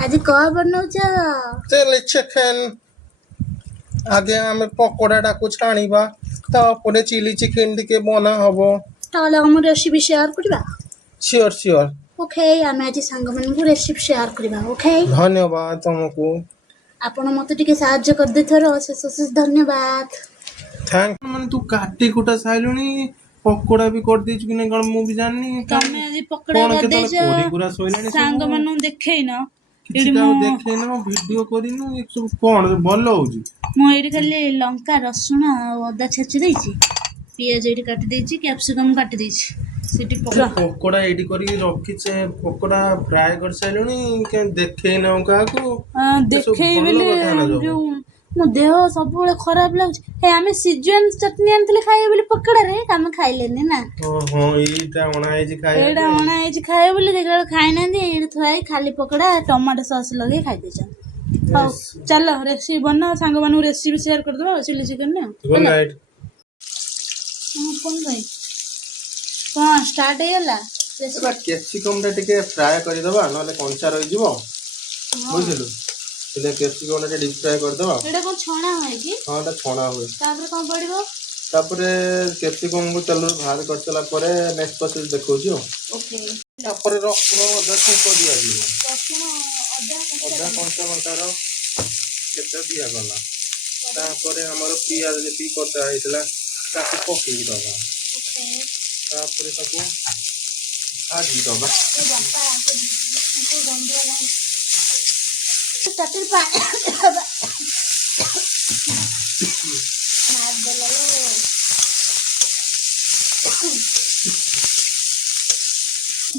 आज कह बनाउछ chilli chicken आगे आम पकोड़ा को छाणीबा तापरे चिली चिकेन टिके बना हबो ताले हम रेसिपी शेयर करबा सियोर सियोर ओके आमे आज सांग मन रेसिपी शेयर करबा ओके धन्यवाद तुमको आपण मते टिके सहाय्य कर दे थरो अशेष धन्यवाद थैंक मन तू काटी कुटा साइलुनी पकोड़ा भी कर देछ कि नै कोन मु भी जाननी तमे आज पकोड़ा कर देछ कोरी पूरा सोइलानी सांग मन देखैना किछि का देखैना वीडियो करिनु एक सब कोन भलो होउजी मु एडी खाली लंका रसुण अदा छेची देछि पियाज एडी काटी देछि कैप्सिकम काटी देछि सेटी पकोड़ा एडी करी रखिछे पकोड़ा फ्राई कर साइलुनी के देखैना का को देखै बेले जो मो देह सब बेले खराब लागछ हे आमे सिजन चटनी आनतले खाए बेले पकोड़ा रे हम खाइलेनी ना हां एटा ओना है जी खाए एटा ओना है जी खाए बेले देखला खाइ ना दे एडी थोय खाली पकोड़ा टमाटो सॉस लगे खाइ देछन हां चलो रेसिपी बना सांग मानु रेसिपी शेयर कर दबो चिली चिकन ने गुड नाइट कोन भाई हां स्टार्ट हेला कैप्सिकम टिके फ्राई कर दबा नले कंचा रहि जिवो बुझिलु इले कैप्सिकम डीप फ्राई कर दबा एटा कोन छणा होय कि हां एटा छणा होय तापर कोन पड़िबो तापर कैप्सिकम को तेल बाहर कर चला परे नेक्स्ट प्रोसेस देखौ छियो ओके तापर रखनो दर्शन को दिया जिवो रखनो अदा कंचा कंचा केते दिया गला तापर हमर पियाज जे पी करता आइतला ताको पके दबा ओके तापर ताको भाजी दबा टटर पानी मार देलो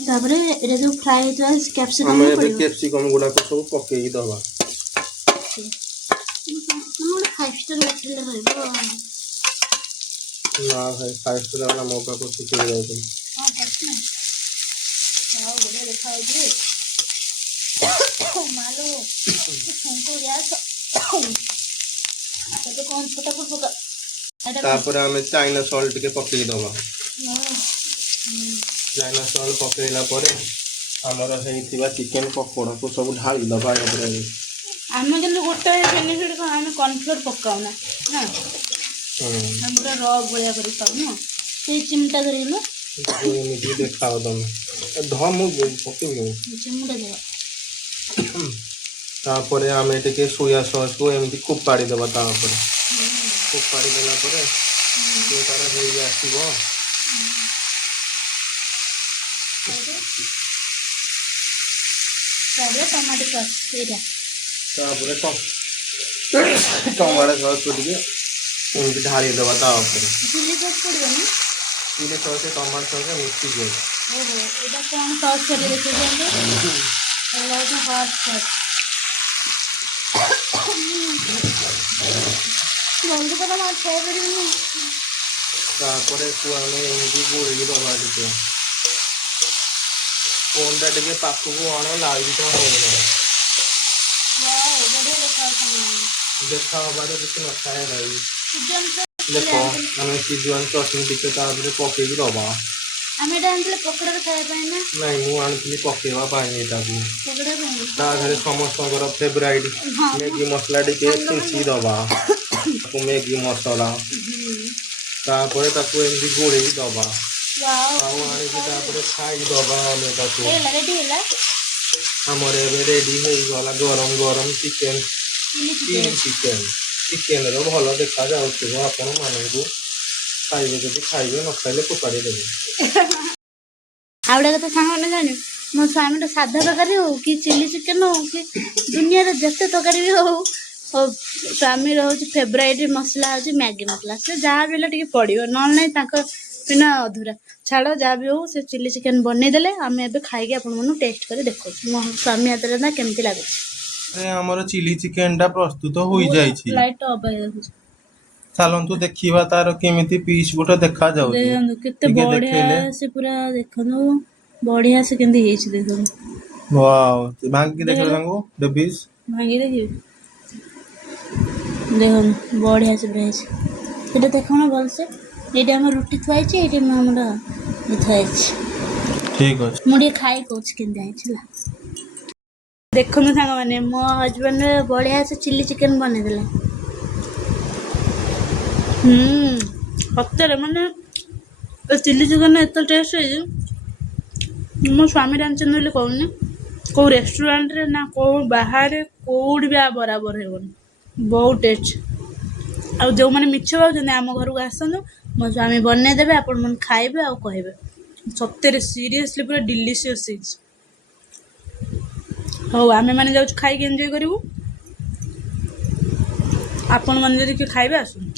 ताबरे एरे जो फ्राई होता है कैप्सिकम में पड़ियो कैप्सिकम गुडा को सब पके दबा हमर 5 स्टार होटल रे रहबो ना भाई 5 स्टार वाला मौका को छुटी जाए तो हां सच में हां बड़े दिखाओ जी मालो हमको यार तो कौन छोटा पका तापर हमें चाइना सॉल्ट के पके दबा चाइना सॉल्ट पकेला परे हमर हेइतिबा चिकन पकोड़ा को सब ढाली दबा ऊपर आमे के गोटे बेनिफिट को आमे कॉर्नफ्लोर पकाउ ना हां हमरा रॉ बोया करी खाऊ ना से चिमटा धरि लो एमिति देखाओ तुम धम पकेबो चिमटा दे तापर आमे टिके सोया सॉस को एमिति खूब पाड़ी दबा तापर खूब पाड़ी देला परे ये तारा हेइ आसीबो तापर टमाटो सॉस एटा तापर टमाटो सॉस को टिके एमिति ढाली दबा तापर चिली सॉस पड़ियो ना chilli sauce tomato sauce mix जे ओहो एटा कोन सॉस करे देखे जेंगे एला तो हॉट सॉस जल्दी करा मार छे बड़ी तापर को आमे एमिति गोली दबा दिते कोनटा टिके पाकु को आने लाइटा होना वाओ बढ़िया देखा बारे कुछ न खाए भाई सिजन देखो हमें सीजन चटनी टिके तापर पके दबा आमे डांटले पकड़ा खाए पाए ना नहीं मु आनथि पकेवा पानी एटाकू पकड़ा पाए ता घरे समस्तकर फेवरेट मैगी मसला टिके छेची दबा ताकू मैगी मसला तापर ताकू एमदी गोळेई दबा वाओ आउ आनी के तापर खाई दबा हमें ताकू ए रेडी होला हमर एबे रेडी होई गला गरम गरम चिकन चिकन चिकन रो भलो देखा जाउछ आपण मानकू खाइबे जदि खाइबे न खाइले फोपाड़ी देबे आवडा कथा सांगने जाने मो स्वामी साधा तरकारी हो कि चिली चिकन हो कि दुनिया रे जते तरकारी भी हो स्वामी रोज फेवरेट मसला हो मैगी मसला से जहाँ भी टिके पड़ो ना ना बिना अधूरा छाड़ जहाँ भी हो से चिली चिकन बनै देले आम ए खाई आप टेस्ट कर देखो मो स्वामी हाथ ना केमती लगे हमर चिली चिकन टा प्रस्तुत हो जाई छी लाइट ऑफ है देखो चलंतु देखिबा तार केमिति पीस गोटे देखा जाउ देखो कितने बढ़िया से पूरा देखो बढ़िया से केंदी हेछि देखो वाओ भांग के देखो रंगो द पीस भांगी देखियो देखो बढ़िया से बढ़िया से एटा देखो ना भल से एटा हम रोटी थुआई छी एटा हमरा थुआई छी ठीक अछि मुड़ी खाई कोच केंदी आइ छला ଦେଖନ୍ତୁ ସାଙ୍ଗମାନେ ମୋ ହଜବେଣ୍ଡ ବଢ଼ିଆ ସେ ଚିଲି ଚିକେନ୍ ବନେଇଦେଲେ। ସତରେ ମାନେ ଚିଲି ଚିକେନ୍ ଏତେ ଟେଷ୍ଟ ହେଇଛି। ମୋ ସ୍ୱାମୀ ରାନ୍ଧିଛନ୍ତି ବୋଲି କହୁନି, କେଉଁ ରେଷ୍ଟୁରାଣ୍ଟରେ ନା କେଉଁ ବାହାରେ କେଉଁଠି ବି ବରାବର ହେବନି। ବହୁତ ଟେଷ୍ଟ। ଆଉ ଯେଉଁମାନେ ମିଛ ଭାବୁଛନ୍ତି ଆମ ଘରକୁ ଆସନ୍ତୁ, ମୋ ସ୍ୱାମୀ ବନେଇଦେବେ, ଆପଣମାନେ ଖାଇବେ ଆଉ କହିବେ ସତରେ ସିରିୟସଲି ପୁରା ଡିଲିସିୟସ୍ ହେଇଛି। ହଉ ଆମେମାନେ ଯାଉଛୁ ଖାଇକି ଏନ୍ଜୟ କରିବୁ। ଆପଣମାନେ ଯଦି କିଏ ଖାଇବେ ଆସନ୍ତୁ।